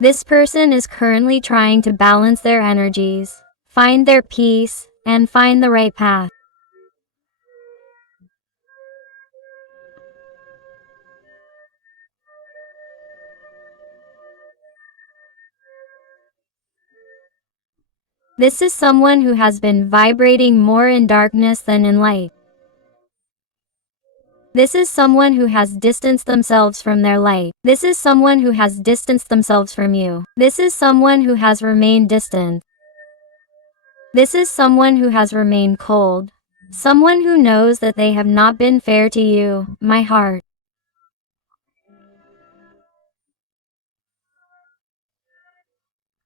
This person is currently trying to balance their energies, find their peace, and find the right path. This is someone who has been vibrating more in darkness than in light. This is someone who has distanced themselves from their light. This is someone who has distanced themselves from you. This is someone who has remained distant. This is someone who has remained cold. Someone who knows that they have not been fair to you, my heart.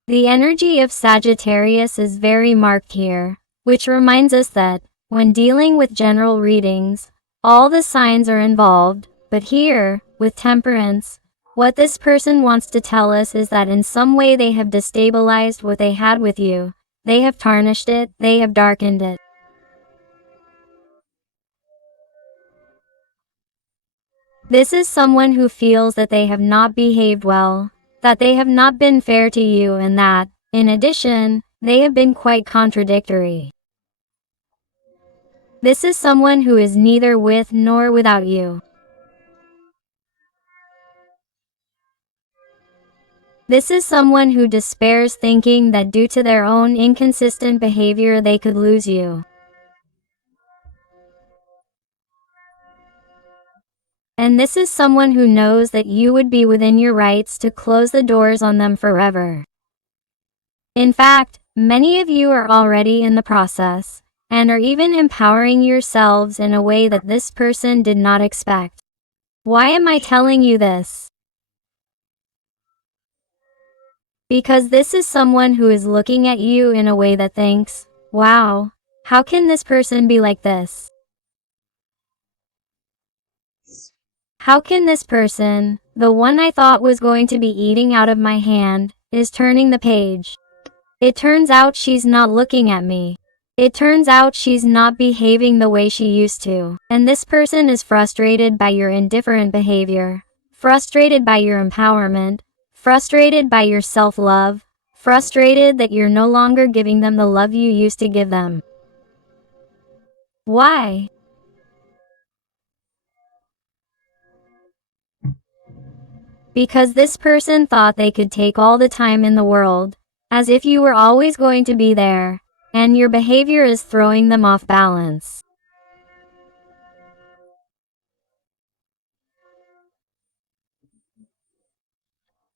The energy of Sagittarius is very marked here, which reminds us that, when dealing with general readings, all the signs are involved, but here, with Temperance, what this person wants to tell us is that in some way they have destabilized what they had with you. They have tarnished it, they have darkened it. This is someone who feels that they have not behaved well, that they have not been fair to you, and that, in addition, they have been quite contradictory. This is someone who is neither with nor without you. This is someone who despairs, thinking that due to their own inconsistent behavior they could lose you. And this is someone who knows that you would be within your rights to close the doors on them forever. In fact, many of you are already in the process, and are even empowering yourselves in a way that this person did not expect. Why am I telling you this? Because this is someone who is looking at you in a way that thinks, wow, how can this person be like this? How can this person, the one I thought was going to be eating out of my hand, is turning the page? It turns out she's not looking at me. It turns out she's not behaving the way she used to. And this person is frustrated by your indifferent behavior, frustrated by your empowerment, frustrated by your self-love, frustrated that you're no longer giving them the love you used to give them. Why? Because this person thought they could take all the time in the world, as if you were always going to be there, and your behavior is throwing them off balance.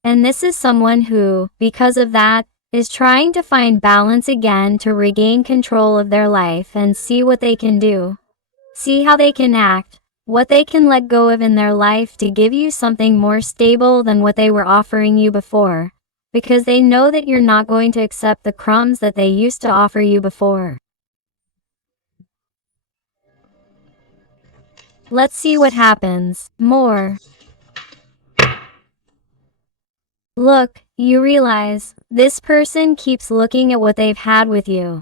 And this is someone who, because of that, is trying to find balance again to regain control of their life and see what they can do. See how they can act, what they can let go of in their life to give you something more stable than what they were offering you before, because they know that you're not going to accept the crumbs that they used to offer you before. Let's see what happens. More. Look, you realize, this person keeps looking at what they've had with you.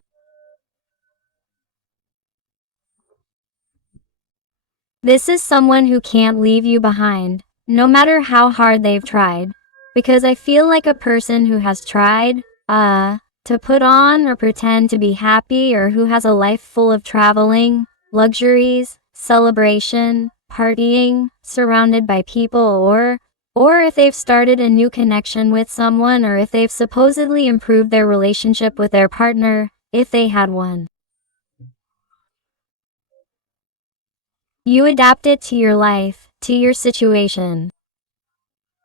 This is someone who can't leave you behind, no matter how hard they've tried. Because I feel like a person who has tried, to put on or pretend to be happy, or who has a life full of traveling, luxuries, celebration, partying, surrounded by people, or if they've started a new connection with someone, or if they've supposedly improved their relationship with their partner, if they had one. You adapt it to your life, to your situation.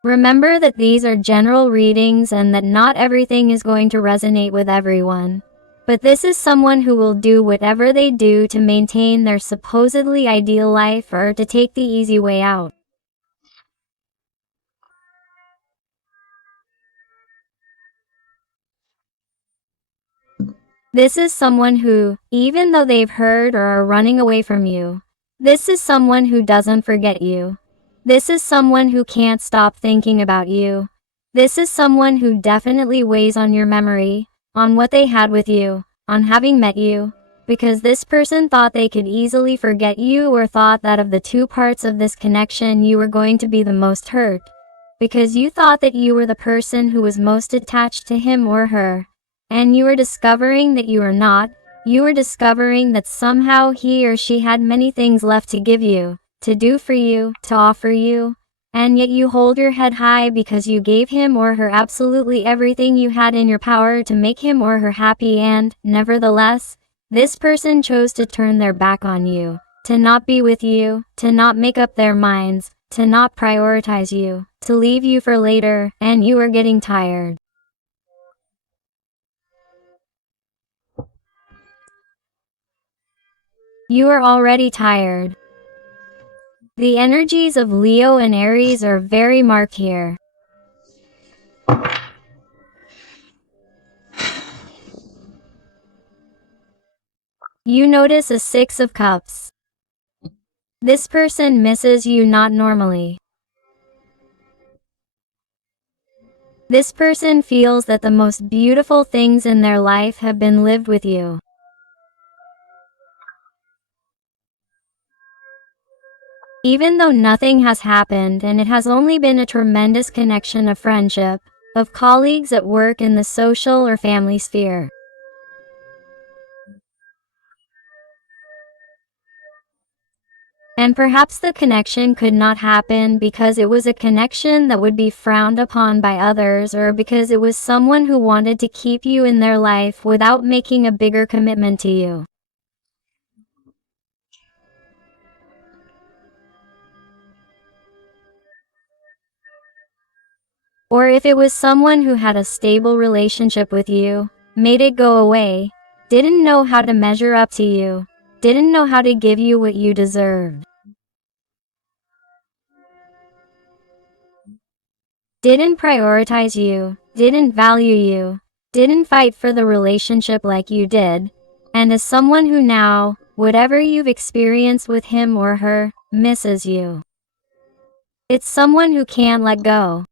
Remember that these are general readings and that not everything is going to resonate with everyone. But this is someone who will do whatever they do to maintain their supposedly ideal life or to take the easy way out. This is someone who, even though they've hurt or are running away from you, this is someone who doesn't forget you. This is someone who can't stop thinking about you. This is someone who definitely weighs on your memory, on what they had with you, on having met you, because this person thought they could easily forget you, or thought that of the two parts of this connection you were going to be the most hurt, because you thought that you were the person who was most attached to him or her. And you were discovering that you were not. You were discovering that somehow he or she had many things left to give you, to do for you, to offer you. And yet you hold your head high because you gave him or her absolutely everything you had in your power to make him or her happy, and, nevertheless, this person chose to turn their back on you, to not be with you, to not make up their minds, to not prioritize you, to leave you for later, and you are getting tired. You are already tired. The energies of Leo and Aries are very marked here. You notice a Six of Cups. This person misses you not normally. This person feels that the most beautiful things in their life have been lived with you. Even though nothing has happened and it has only been a tremendous connection of friendship, of colleagues at work in the social or family sphere. And perhaps the connection could not happen because it was a connection that would be frowned upon by others, or because it was someone who wanted to keep you in their life without making a bigger commitment to you. Or if it was someone who had a stable relationship with you, made it go away, didn't know how to measure up to you, didn't know how to give you what you deserved, didn't prioritize you, didn't value you, didn't fight for the relationship like you did, and as someone who now, whatever you've experienced with him or her, misses you. It's someone who can't let go.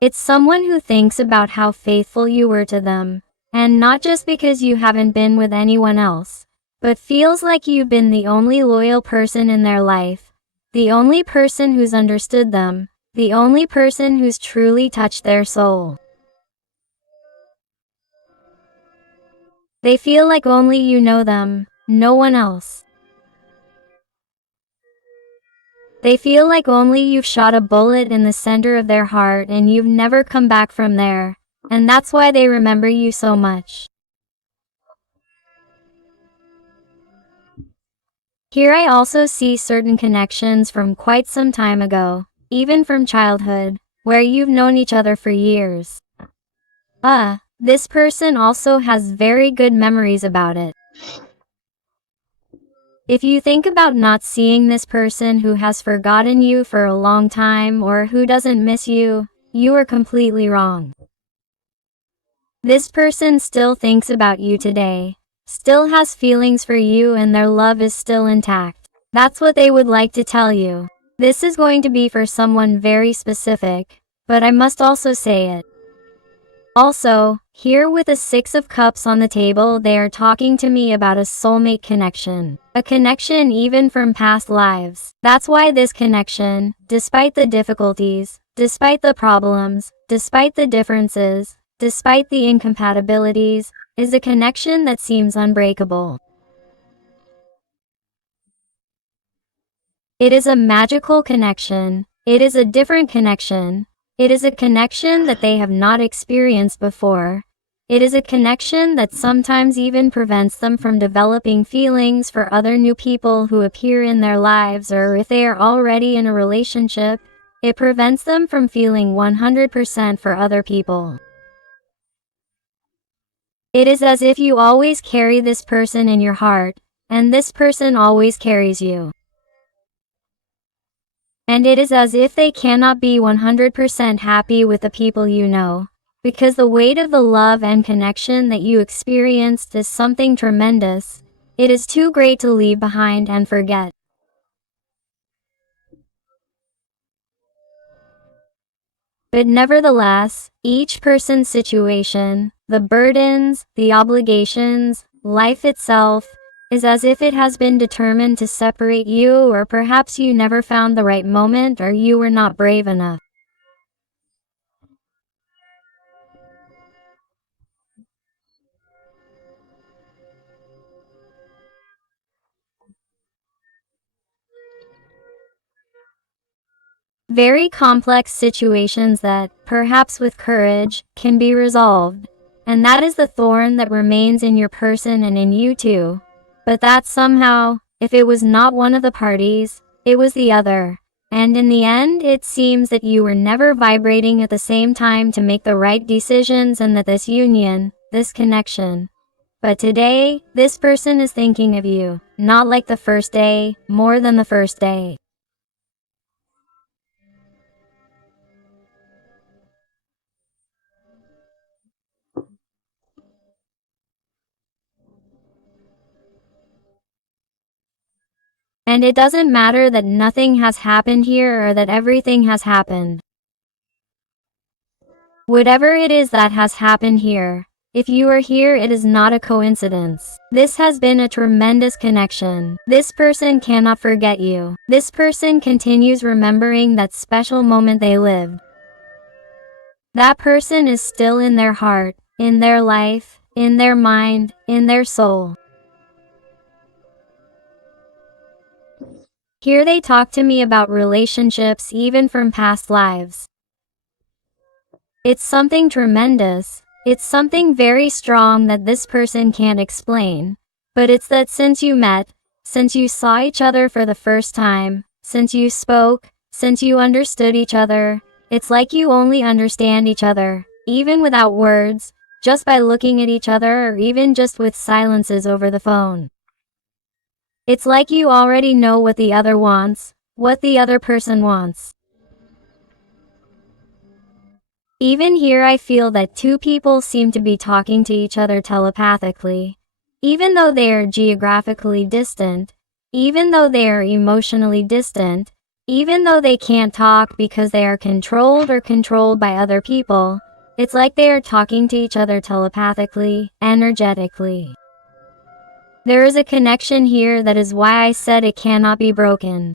It's someone who thinks about how faithful you were to them, and not just because you haven't been with anyone else, but feels like you've been the only loyal person in their life, the only person who's understood them, the only person who's truly touched their soul. They feel like only you know them, no one else. They feel like only you've shot a bullet in the center of their heart and you've never come back from there, and that's why they remember you so much. Here I also see certain connections from quite some time ago, even from childhood, where you've known each other for years. This person also has very good memories about it. If you think about not seeing this person who has forgotten you for a long time or who doesn't miss you, you are completely wrong. This person still thinks about you today, still has feelings for you, and their love is still intact. That's what they would like to tell you. This is going to be for someone very specific, but I must also say it. Also, here with a Six of Cups on the table, they are talking to me about a soulmate connection. A connection even from past lives. That's why this connection, despite the difficulties, despite the problems, despite the differences, despite the incompatibilities, is a connection that seems unbreakable. It is a magical connection. It is a different connection. It is a connection that they have not experienced before. It is a connection that sometimes even prevents them from developing feelings for other new people who appear in their lives, or if they are already in a relationship, it prevents them from feeling 100% for other people. It is as if you always carry this person in your heart, and this person always carries you. And it is as if they cannot be 100% happy with the people you know, because the weight of the love and connection that you experienced is something tremendous. It is too great to leave behind and forget. But nevertheless, each person's situation, the burdens, the obligations, life itself, is as if it has been determined to separate you, or perhaps you never found the right moment, or you were not brave enough. Very complex situations that, perhaps with courage, can be resolved. And that is the thorn that remains in your person and in you too. But that somehow, if it was not one of the parties, it was the other. And in the end, it seems that you were never vibrating at the same time to make the right decisions, and that this union, this connection. But today, this person is thinking of you, not like the first day, more than the first day. And it doesn't matter that nothing has happened here or that everything has happened. Whatever it is that has happened here, if you are here, it is not a coincidence. This has been a tremendous connection. This person cannot forget you. This person continues remembering that special moment they lived. That person is still in their heart, in their life, in their mind, in their soul. Here they talk to me about relationships even from past lives. It's something tremendous. It's something very strong that this person can't explain. But it's that since you met, since you saw each other for the first time, since you spoke, since you understood each other, it's like you only understand each other, even without words, just by looking at each other, or even just with silences over the phone. It's like you already know what the other wants, what the other person wants. Even here I feel that two people seem to be talking to each other telepathically. Even though they are geographically distant, even though they are emotionally distant, even though they can't talk because they are controlled or controlled by other people, it's like they are talking to each other telepathically, energetically. There is a connection here that is why I said it cannot be broken.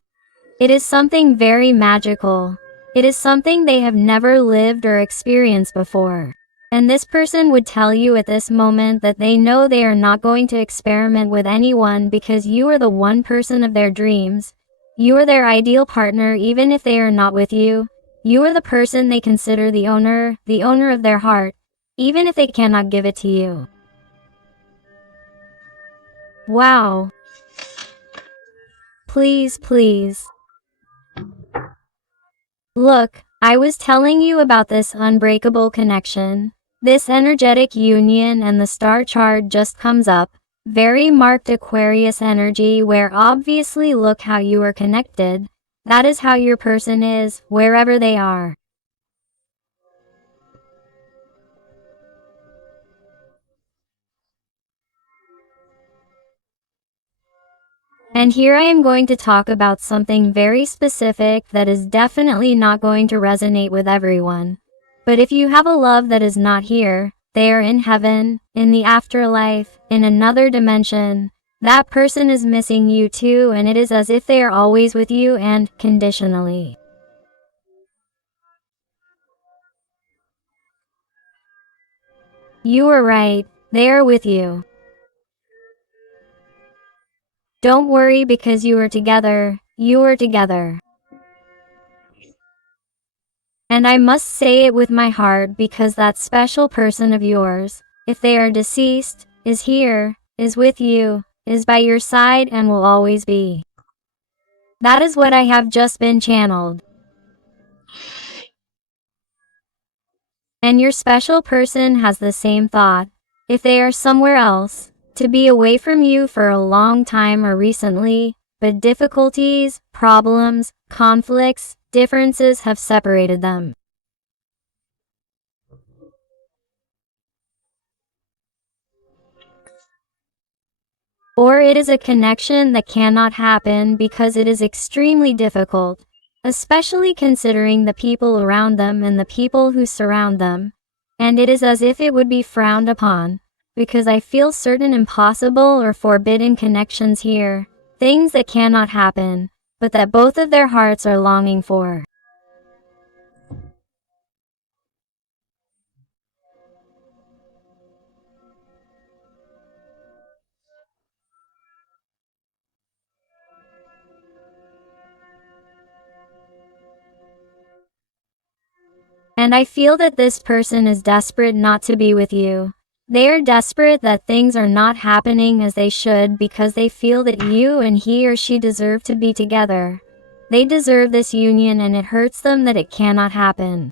It is something very magical. It is something they have never lived or experienced before. And this person would tell you at this moment that they know they are not going to experiment with anyone, because you are the one person of their dreams. You are their ideal partner even if they are not with you. You are the person they consider the owner of their heart, even if they cannot give it to you. Wow. Please, please. Look, I was telling you about this unbreakable connection, this energetic union, and the star chart just comes up. Very marked Aquarius energy, where obviously look how you are connected. That is how your person is, wherever they are. And here I am going to talk about something very specific that is definitely not going to resonate with everyone. But if you have a love that is not here, they are in heaven, in the afterlife, in another dimension, that person is missing you too, and it is as if they are always with you and conditionally. You are right, they are with you. Don't worry, because you are together, you are together. And I must say it with my heart, because that special person of yours, if they are deceased, is here, is with you, is by your side, and will always be. That is what I have just been channeled. And your special person has the same thought. If they are somewhere else, to be away from you for a long time or recently, but difficulties, problems, conflicts, differences have separated them. Or it is a connection that cannot happen because it is extremely difficult, especially considering the people around them and the people who surround them, and it is as if it would be frowned upon, because I feel certain impossible or forbidden connections here, things that cannot happen, but that both of their hearts are longing for. And I feel that this person is desperate not to be with you. They are desperate that things are not happening as they should because they feel that you and he or she deserve to be together. They deserve this union and it hurts them that it cannot happen.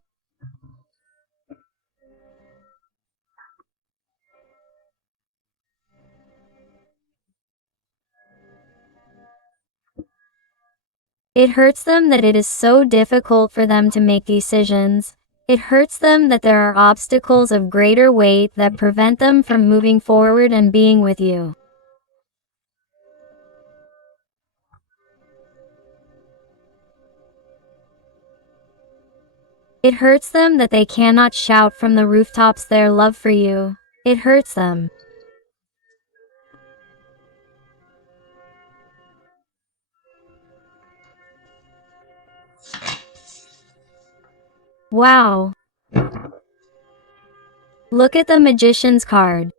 It hurts them that it is so difficult for them to make decisions. It hurts them that there are obstacles of greater weight that prevent them from moving forward and being with you. It hurts them that they cannot shout from the rooftops their love for you. It hurts them. Wow. Look at the Magician's card.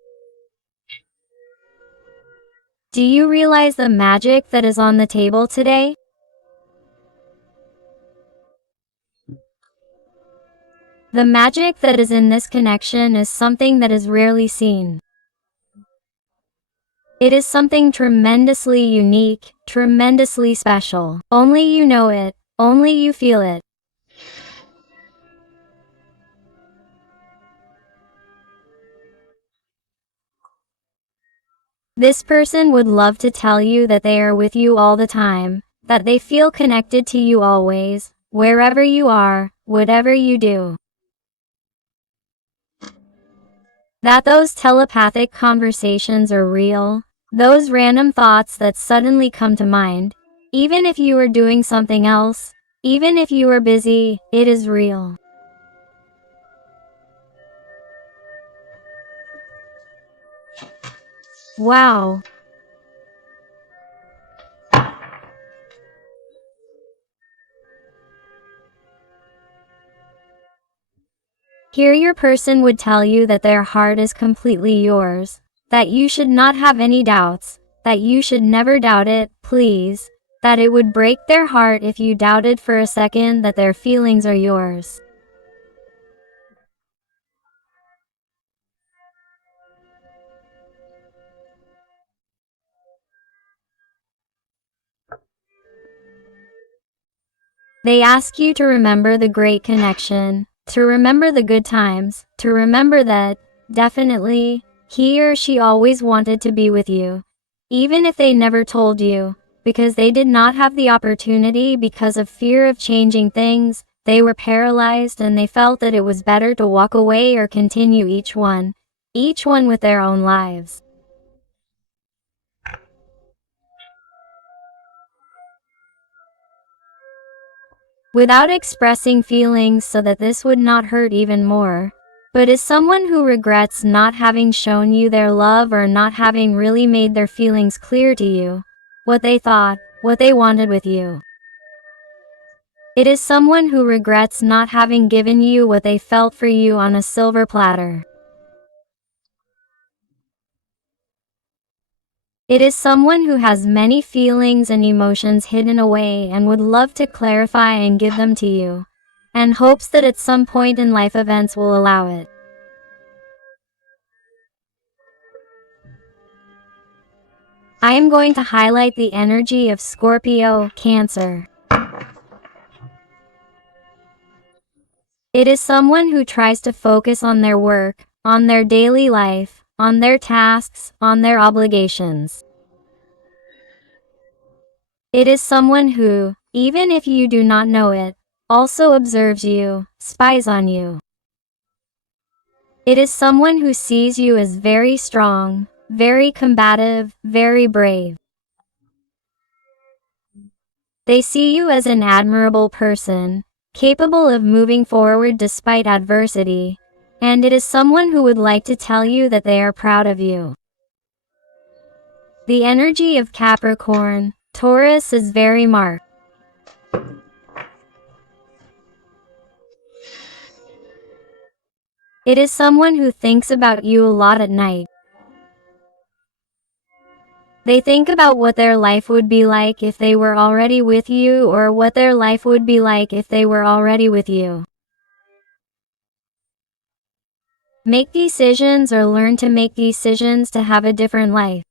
Do you realize the magic that is on the table today? The magic that is in this connection is something that is rarely seen. It is something tremendously unique, tremendously special. Only you know it, only you feel it. This person would love to tell you that they are with you all the time, that they feel connected to you always, wherever you are, whatever you do. That those telepathic conversations are real, those random thoughts that suddenly come to mind, even if you are doing something else, even if you are busy, it is real. Wow. Here your person would tell you that their heart is completely yours, that you should not have any doubts, that you should never doubt it, please, that it would break their heart if you doubted for a second that their feelings are yours. They ask you to remember the great connection, to remember the good times, to remember that, definitely, he or she always wanted to be with you, even if they never told you, because they did not have the opportunity because of fear of changing things, they were paralyzed and they felt that it was better to walk away or continue each one with their own lives. Without expressing feelings so that this would not hurt even more, but is someone who regrets not having shown you their love or not having really made their feelings clear to you, what they thought, what they wanted with you. It is someone who regrets not having given you what they felt for you on a silver platter. It is someone who has many feelings and emotions hidden away and would love to clarify and give them to you, and hopes that at some point in life events will allow it. I am going to highlight the energy of Scorpio, Cancer. It is someone who tries to focus on their work, on their daily life, on their tasks, on their obligations. It is someone who, even if you do not know it, also observes you, spies on you. It is someone who sees you as very strong, very combative, very brave. They see you as an admirable person, capable of moving forward despite adversity, And it is someone who would like to tell you that they are proud of you. The energy of Capricorn, Taurus is very marked. It is someone who thinks about you a lot at night. They think about what their life would be like if they were already with you, or what their life would be like if they were already with you. Make decisions or learn to make decisions to have a different life.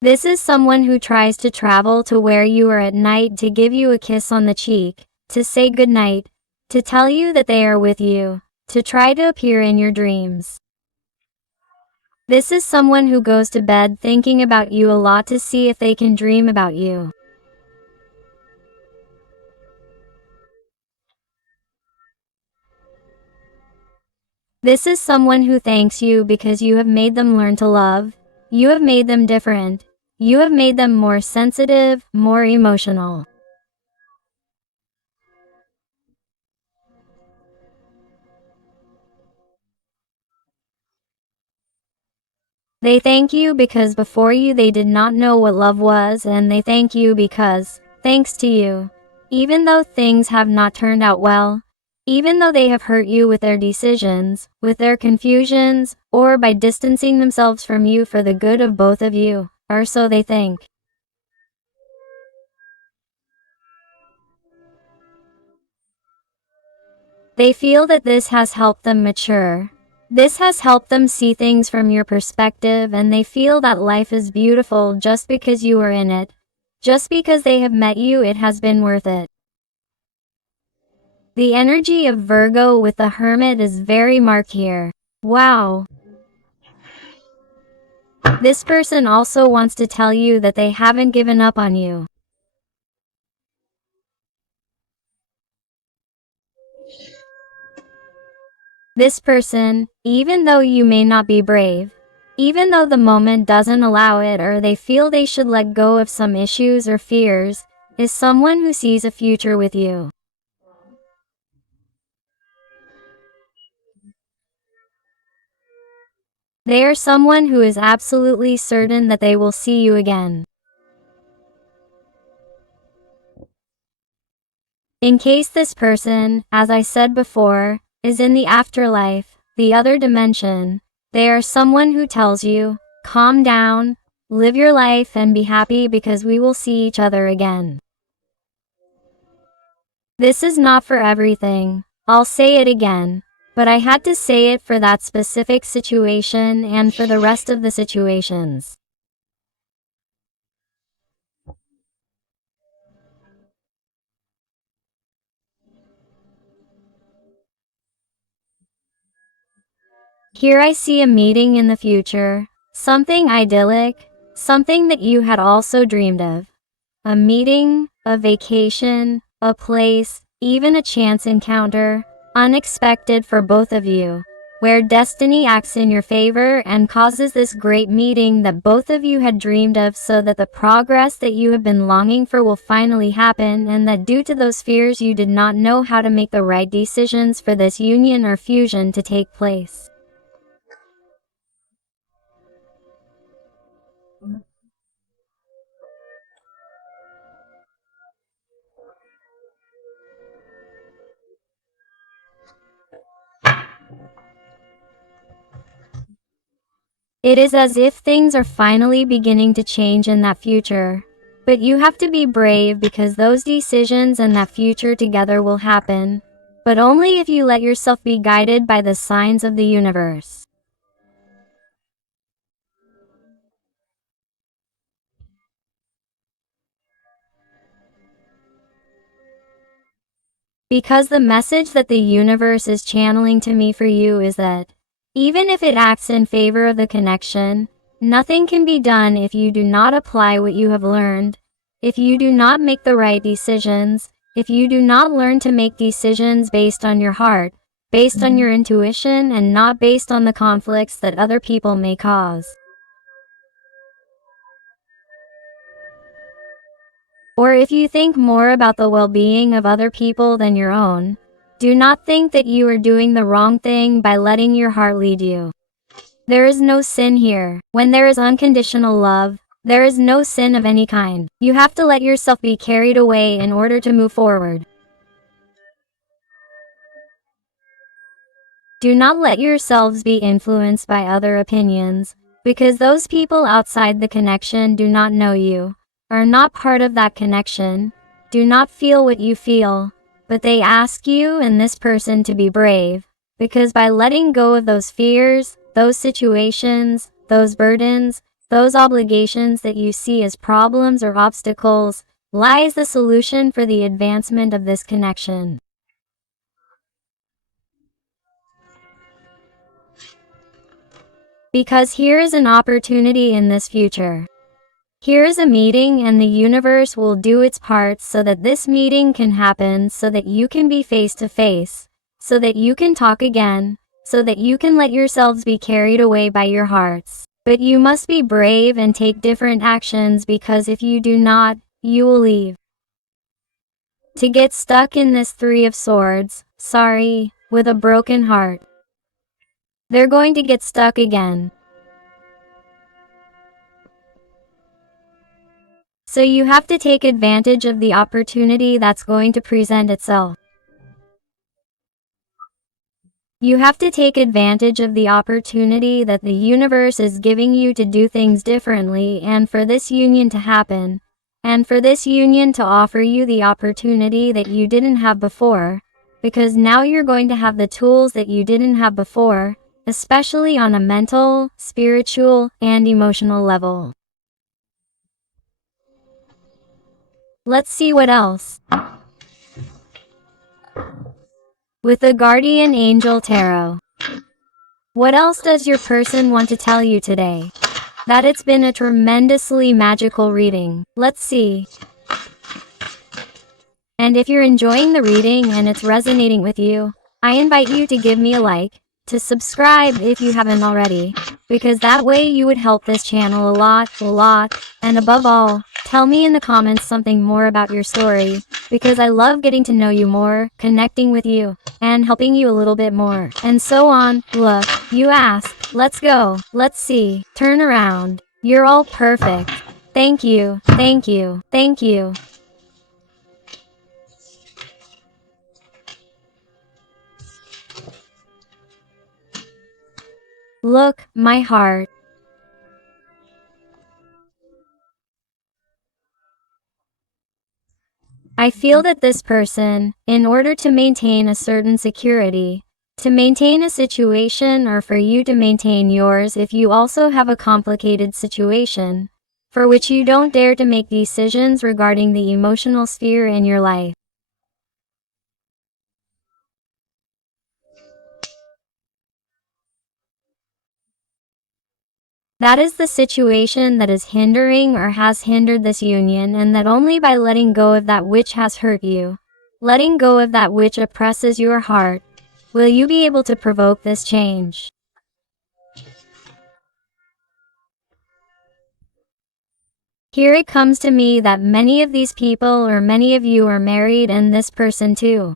This is someone who tries to travel to where you are at night to give you a kiss on the cheek, to say goodnight, to tell you that they are with you, to try to appear in your dreams. This is someone who goes to bed thinking about you a lot to see if they can dream about you. This is someone who thanks you because you have made them learn to love, you have made them different, you have made them more sensitive, more emotional. They thank you because before you they did not know what love was, and they thank you because, thanks to you, even though things have not turned out well, even though they have hurt you with their decisions, with their confusions, or by distancing themselves from you for the good of both of you, or so they think. They feel that this has helped them mature. This has helped them see things from your perspective, and they feel that life is beautiful just because you are in it. Just because they have met you, it has been worth it. The energy of Virgo with the Hermit is very marked here. Wow. This person also wants to tell you that they haven't given up on you. This person, even though you may not be brave, even though the moment doesn't allow it, or they feel they should let go of some issues or fears, is someone who sees a future with you. They are someone who is absolutely certain that they will see you again. In case this person, as I said before, is in the afterlife, the other dimension, they are someone who tells you, calm down, live your life and be happy because we will see each other again. This is not for everything, I'll say it again, but I had to say it for that specific situation and for the rest of the situations. Here I see a meeting in the future, something idyllic, something that you had also dreamed of. A meeting, a vacation, a place, even a chance encounter, unexpected for both of you, where destiny acts in your favor and causes this great meeting that both of you had dreamed of, so that the progress that you have been longing for will finally happen, and that due to those fears you did not know how to make the right decisions for this union or fusion to take place. It is as if things are finally beginning to change in that future. But you have to be brave because those decisions and that future together will happen. But only if you let yourself be guided by the signs of the universe. Because the message that the universe is channeling to me for you is that, even if it acts in favor of the connection, nothing can be done if you do not apply what you have learned, if you do not make the right decisions, if you do not learn to make decisions based on your heart, based on your intuition, and not based on the conflicts that other people may cause. Or if you think more about the well-being of other people than your own, Do not think that you are doing the wrong thing by letting your heart lead you. There is no sin here. When there is unconditional love, there is no sin of any kind. You have to let yourself be carried away in order to move forward. Do not let yourselves be influenced by other opinions, because those people outside the connection do not know you, are not part of that connection, do not feel what you feel, but they ask you and this person to be brave, because by letting go of those fears, those situations, those burdens, those obligations that you see as problems or obstacles, lies the solution for the advancement of this connection. Because here is an opportunity in this future. Here is a meeting and the universe will do its part so that this meeting can happen, so that you can be face to face, so that you can talk again, so that you can let yourselves be carried away by your hearts. But you must be brave and take different actions, because if you do not, you will leave. To get stuck in this Three of Swords, with a broken heart. They're going to get stuck again. So you have to take advantage of the opportunity that's going to present itself. You have to take advantage of the opportunity that the universe is giving you to do things differently, and for this union to happen, and for this union to offer you the opportunity that you didn't have before, because now you're going to have the tools that you didn't have before, especially on a mental, spiritual, and emotional level. Let's see what else. With the Guardian Angel Tarot. What else does your person want to tell you today? That it's been a tremendously magical reading. Let's see. And if you're enjoying the reading and it's resonating with you, I invite you to give me a like, to subscribe if you haven't already, because that way you would help this channel a lot, and above all, tell me in the comments something more about your story, because I love getting to know you more, connecting with you, and helping you a little bit more, and so on. Look, you ask, let's go, let's see, turn around, you're all perfect. Thank you, thank you, thank you. Look, my heart. I feel that this person, in order to maintain a certain security, to maintain a situation, or for you to maintain yours if you also have a complicated situation, for which you don't dare to make decisions regarding the emotional sphere in your life. That is the situation that is hindering or has hindered this union, and that only by letting go of that which has hurt you, letting go of that which oppresses your heart, will you be able to provoke this change. Here it comes to me that many of these people, or many of you, are married, and this person too.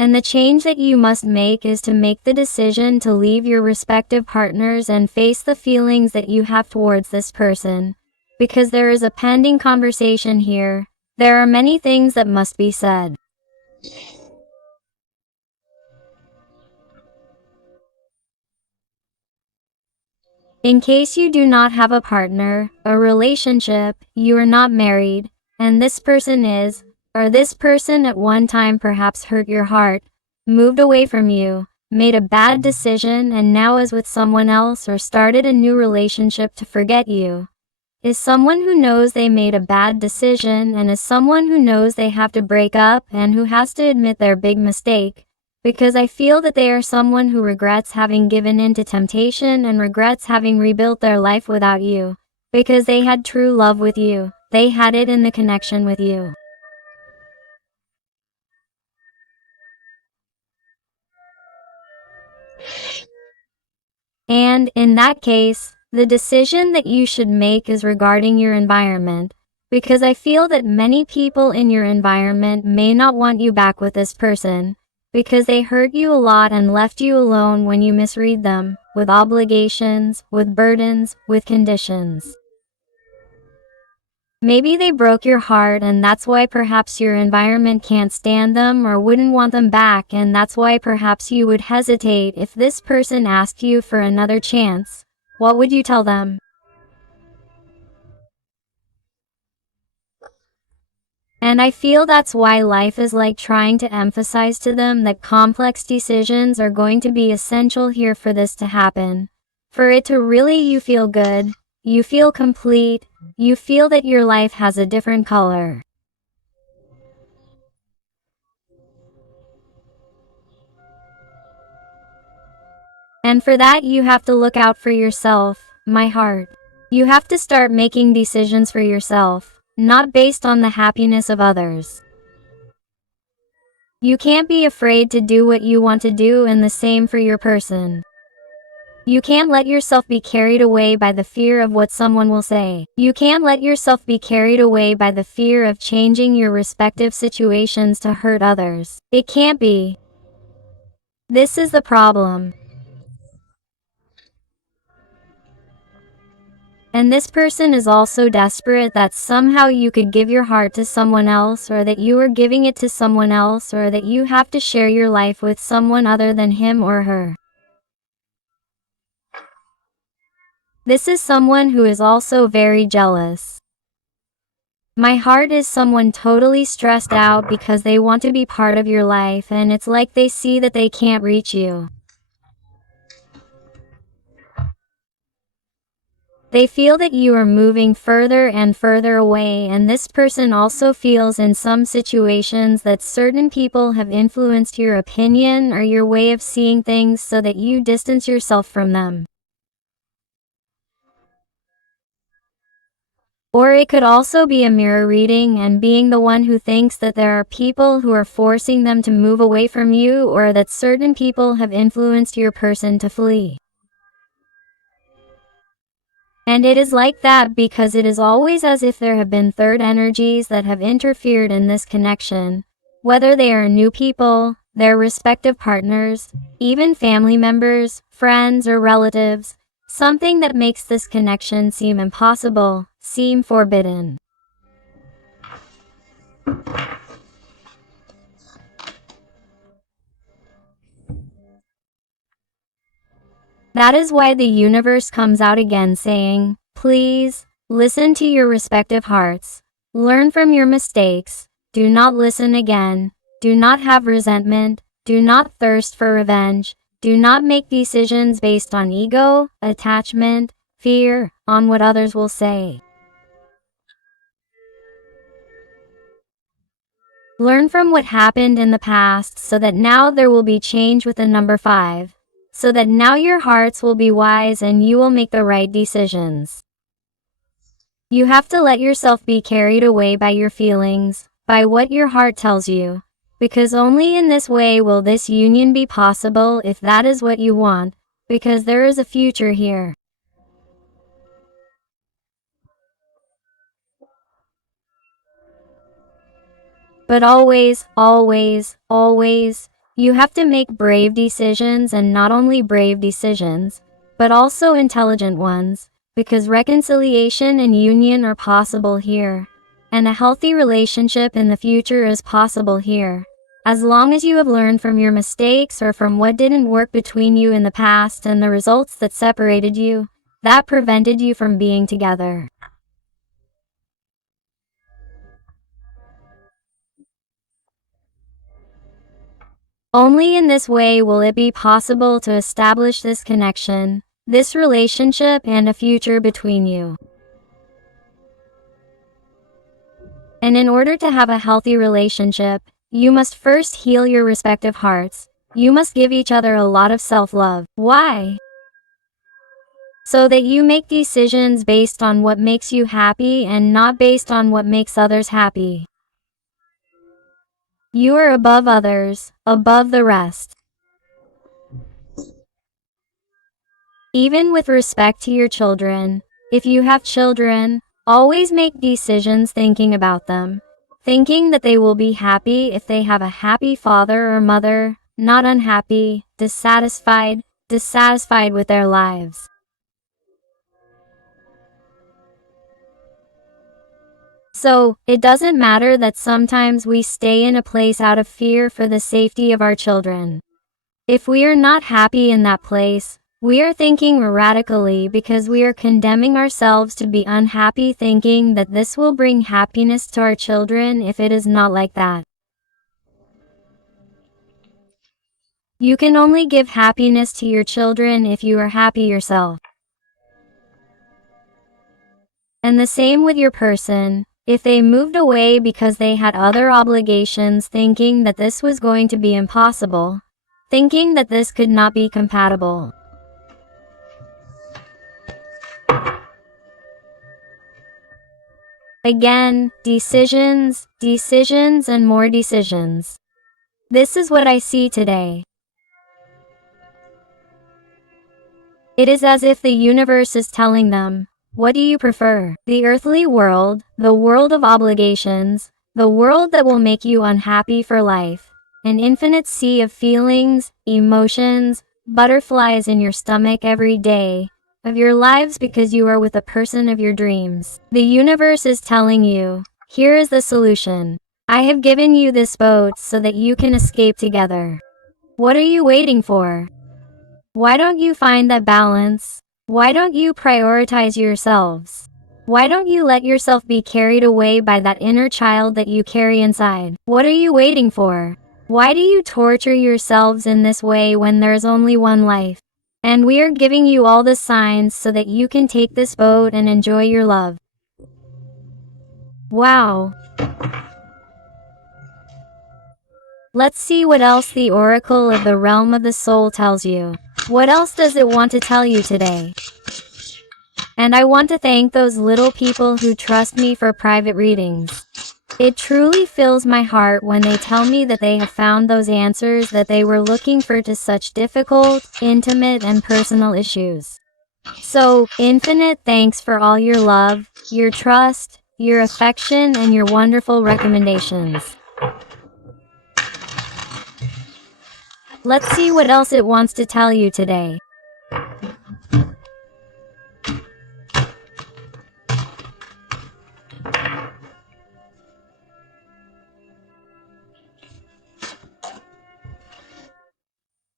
And the change that you must make is to make the decision to leave your respective partners and face the feelings that you have towards this person. Because there is a pending conversation here. There are many things that must be said. In case you do not have a partner, a relationship, you are not married, and this person is, or this person at one time perhaps hurt your heart, moved away from you, made a bad decision, and now is with someone else or started a new relationship to forget you, is someone who knows they made a bad decision, and is someone who knows they have to break up and who has to admit their big mistake. Because I feel that they are someone who regrets having given in to temptation and regrets having rebuilt their life without you. Because they had true love with you. They had it in the connection with you. And, in that case, the decision that you should make is regarding your environment. Because I feel that many people in your environment may not want you back with this person, because they hurt you a lot and left you alone when you misread them, with obligations, with burdens, with conditions. Maybe they broke your heart and that's why perhaps your environment can't stand them or wouldn't want them back, and that's why perhaps you would hesitate if this person asked you for another chance. What would you tell them? And I feel that's why life is like trying to emphasize to them that complex decisions are going to be essential here for this to happen. For it to really you feel good, you feel complete, you feel that your life has a different color. And for that you have to look out for yourself, my heart. You have to start making decisions for yourself, not based on the happiness of others. You can't be afraid to do what you want to do, and the same for your person. You can't let yourself be carried away by the fear of what someone will say. You can't let yourself be carried away by the fear of changing your respective situations to hurt others. It can't be. This is the problem. And this person is also desperate that somehow you could give your heart to someone else, or that you are giving it to someone else, or that you have to share your life with someone other than him or her. This is someone who is also very jealous. My heart is someone totally stressed out because they want to be part of your life, and it's like they see that they can't reach you. They feel that you are moving further and further away, and this person also feels in some situations that certain people have influenced your opinion or your way of seeing things so that you distance yourself from them. Or it could also be a mirror reading and being the one who thinks that there are people who are forcing them to move away from you, or that certain people have influenced your person to flee. And it is like that because it is always as if there have been third energies that have interfered in this connection, whether they are new people, their respective partners, even family members, friends, or relatives, something that makes this connection seem impossible, seem forbidden. That is why the universe comes out again saying, please, listen to your respective hearts. Learn from your mistakes. Do not listen again. Do not have resentment. Do not thirst for revenge. Do not make decisions based on ego, attachment, fear, on what others will say. Learn from what happened in the past so that now there will be change with the number 5. So that now your hearts will be wise and you will make the right decisions. You have to let yourself be carried away by your feelings, by what your heart tells you, because only in this way will this union be possible if that is what you want, because there is a future here. But always, always, always, you have to make brave decisions, and not only brave decisions, but also intelligent ones, because reconciliation and union are possible here, and a healthy relationship in the future is possible here, as long as you have learned from your mistakes or from what didn't work between you in the past and the results that separated you, that prevented you from being together. Only in this way will it be possible to establish this connection, this relationship, and a future between you. And in order to have a healthy relationship, you must first heal your respective hearts. You must give each other a lot of self-love. Why? So that you make decisions based on what makes you happy and not based on what makes others happy. You are above others, above the rest. Even with respect to your children, if you have children, Always make decisions thinking about them, thinking that they will be happy if they have a happy father or mother, not unhappy, dissatisfied with their lives. So, it doesn't matter that sometimes we stay in a place out of fear for the safety of our children. If we are not happy in that place, we are thinking radically because we are condemning ourselves to be unhappy, thinking that this will bring happiness to our children if it is not like that. You can only give happiness to your children if you are happy yourself. And the same with your person. If they moved away because they had other obligations, thinking that this was going to be impossible, thinking that this could not be compatible. Again, decisions, and more decisions. This is what I see today. It is as if the universe is telling them, what do you prefer? The earthly world, the world of obligations, the world that will make you unhappy for life, an infinite sea of feelings, emotions, butterflies in your stomach every day of your lives because you are with a person of your dreams. The universe is telling you, here is the solution. I have given you this boat so that you can escape together. What are you waiting for? Why don't you find that balance? Why don't you prioritize yourselves? Why don't you let yourself be carried away by that inner child that you carry inside? What are you waiting for? Why do you torture yourselves in this way when there's only one life? And we are giving you all the signs so that you can take this boat and enjoy your love. Wow. Let's see what else the Oracle of the Realm of the Soul tells you. What else does it want to tell you today? And I want to thank those little people who trust me for private readings. It truly fills my heart when they tell me that they have found those answers that they were looking for to such difficult, intimate, and personal issues. So, infinite thanks for all your love, your trust, your affection, and your wonderful recommendations. Let's see what else it wants to tell you today.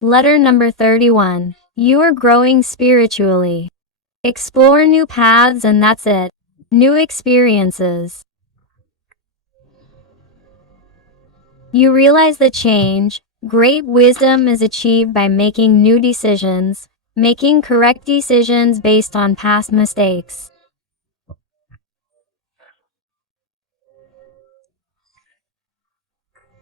Letter number 31. You are growing spiritually. Explore new paths and that's it. New experiences. You realize that change, great wisdom is achieved by making new decisions, making correct decisions based on past mistakes.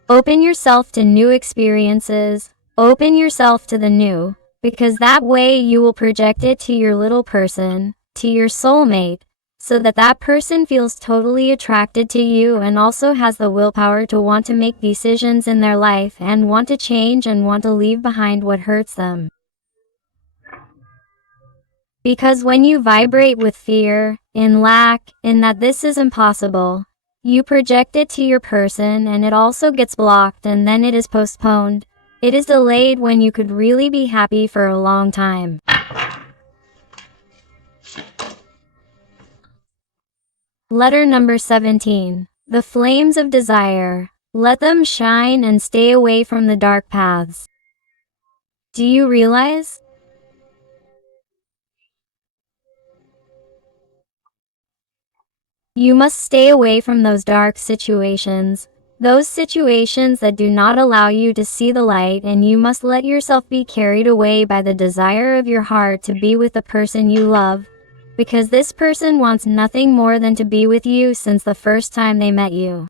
Open yourself to new experiences, open yourself to the new, because that way you will project it to your little person, to your soulmate, so that that person feels totally attracted to you and also has the willpower to want to make decisions in their life and want to change and want to leave behind what hurts them. Because when you vibrate with fear, in lack, in that this is impossible, you project it to your person and it also gets blocked and then it is postponed. It is delayed when you could really be happy for a long time. Letter number 17. The flames of desire. Let them shine and stay away from the dark paths. Do you realize? You must stay away from those dark situations, those situations that do not allow you to see the light, and you must let yourself be carried away by the desire of your heart to be with the person you love, because this person wants nothing more than to be with you since the first time they met you.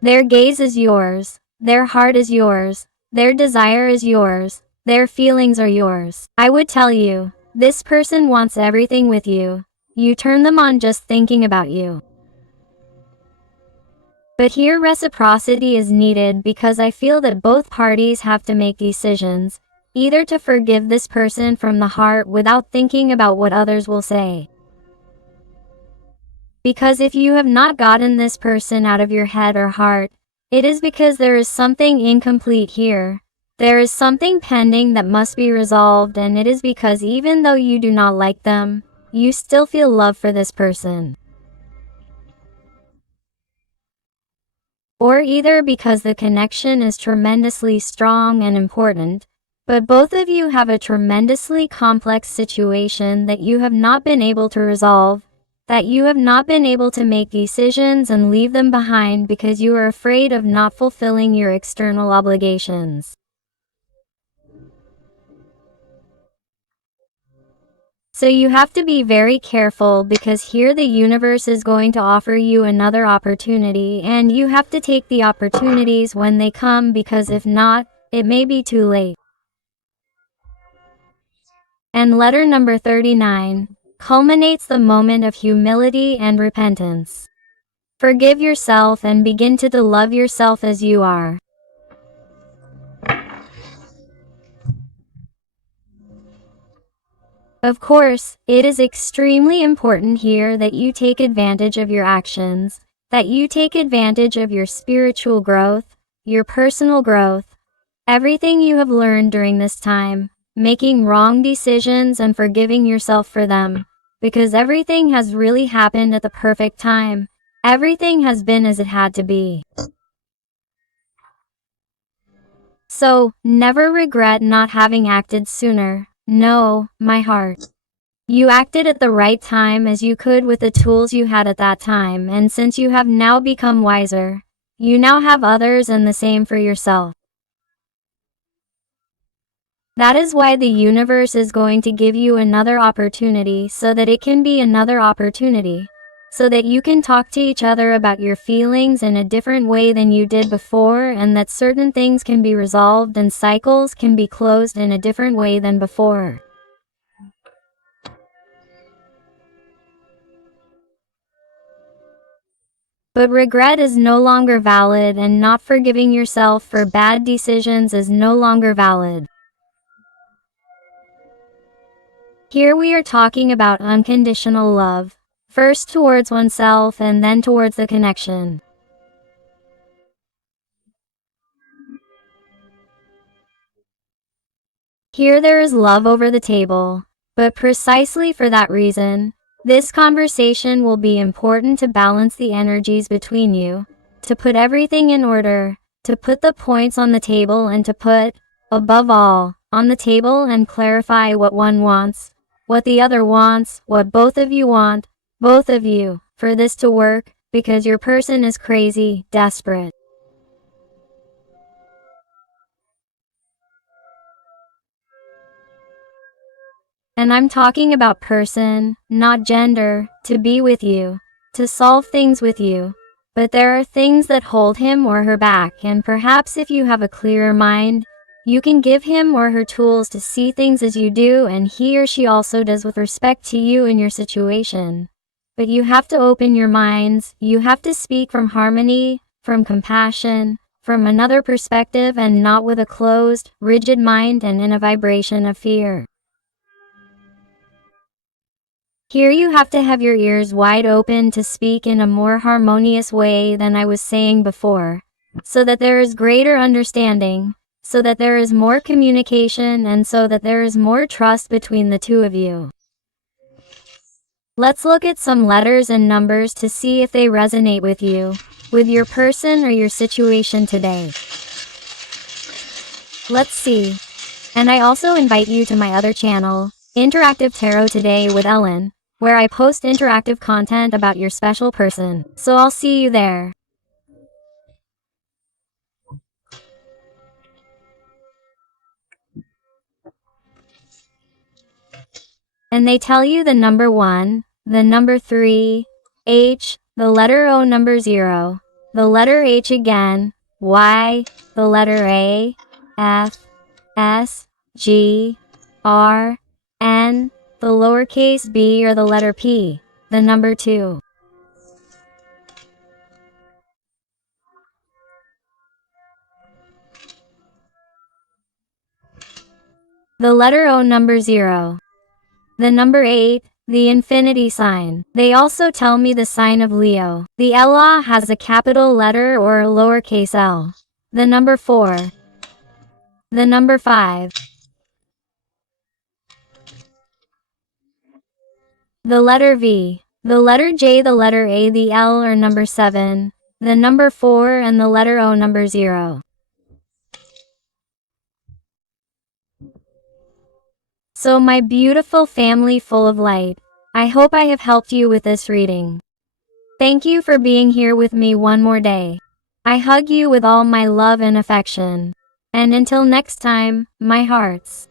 Their gaze is yours, their heart is yours, their desire is yours, their feelings are yours. I would tell you, this person wants everything with you. You turn them on just thinking about you. But here reciprocity is needed because I feel that both parties have to make decisions, either to forgive this person from the heart without thinking about what others will say. Because if you have not gotten this person out of your head or heart, it is because there is something incomplete here. There is something pending that must be resolved, and it is because even though you do not like them, you still feel love for this person. Or either because the connection is tremendously strong and important, but both of you have a tremendously complex situation that you have not been able to resolve, that you have not been able to make decisions and leave them behind because you are afraid of not fulfilling your external obligations. So you have to be very careful, because here the universe is going to offer you another opportunity, and you have to take the opportunities when they come, because if not, it may be too late. And letter number 39 culminates the moment of humility and repentance. Forgive yourself and begin to love yourself as you are. Of course, it is extremely important here that you take advantage of your actions, that you take advantage of your spiritual growth, your personal growth, everything you have learned during this time, making wrong decisions and forgiving yourself for them, because everything has really happened at the perfect time. Everything has been as it had to be. So, never regret not having acted sooner. No, my heart. You acted at the right time as you could with the tools you had at that time, and since you have now become wiser, you now have others and the same for yourself. That is why the universe is going to give you another opportunity, so that it can be another opportunity, so that you can talk to each other about your feelings in a different way than you did before, and that certain things can be resolved and cycles can be closed in a different way than before. But regret is no longer valid, and not forgiving yourself for bad decisions is no longer valid. Here we are talking about unconditional love, first towards oneself and then towards the connection. Here there is love over the table, but precisely for that reason, this conversation will be important to balance the energies between you, to put everything in order, to put the points on the table, and to put, above all, on the table and clarify what one wants, what the other wants, what both of you want, both of you, for this to work, because your person is crazy, desperate. And I'm talking about person, not gender, to be with you, to solve things with you. But there are things that hold him or her back, and perhaps if you have a clearer mind, you can give him or her tools to see things as you do, and he or she also does, with respect to you and your situation. But you have to open your minds, you have to speak from harmony, from compassion, from another perspective, and not with a closed, rigid mind and in a vibration of fear. Here you have to have your ears wide open to speak in a more harmonious way than I was saying before, so that there is greater understanding, so that there is more communication, and so that there is more trust between the two of you. Let's look at some letters and numbers to see if they resonate with you, with your person or your situation today. Let's see. And I also invite you to my other channel, Interactive Tarot Today with Ellen, where I post interactive content about your special person. So I'll see you there. And they tell you the number 1, the number 3, H, the letter O, number 0, the letter H again, Y, the letter A, F, S, G, R, N, the lowercase b or the letter P, the number 2. the letter O, number 0. The number 8, the infinity sign. They also tell me the sign of Leo. The Ella has a capital letter or a lowercase l. The number 4. The number 5. The letter V. The letter J, the letter A, the L or number 7. The number 4 and the letter O, number 0. So my beautiful family full of light, I hope I have helped you with this reading. Thank you for being here with me one more day. I hug you with all my love and affection. And until next time, my hearts.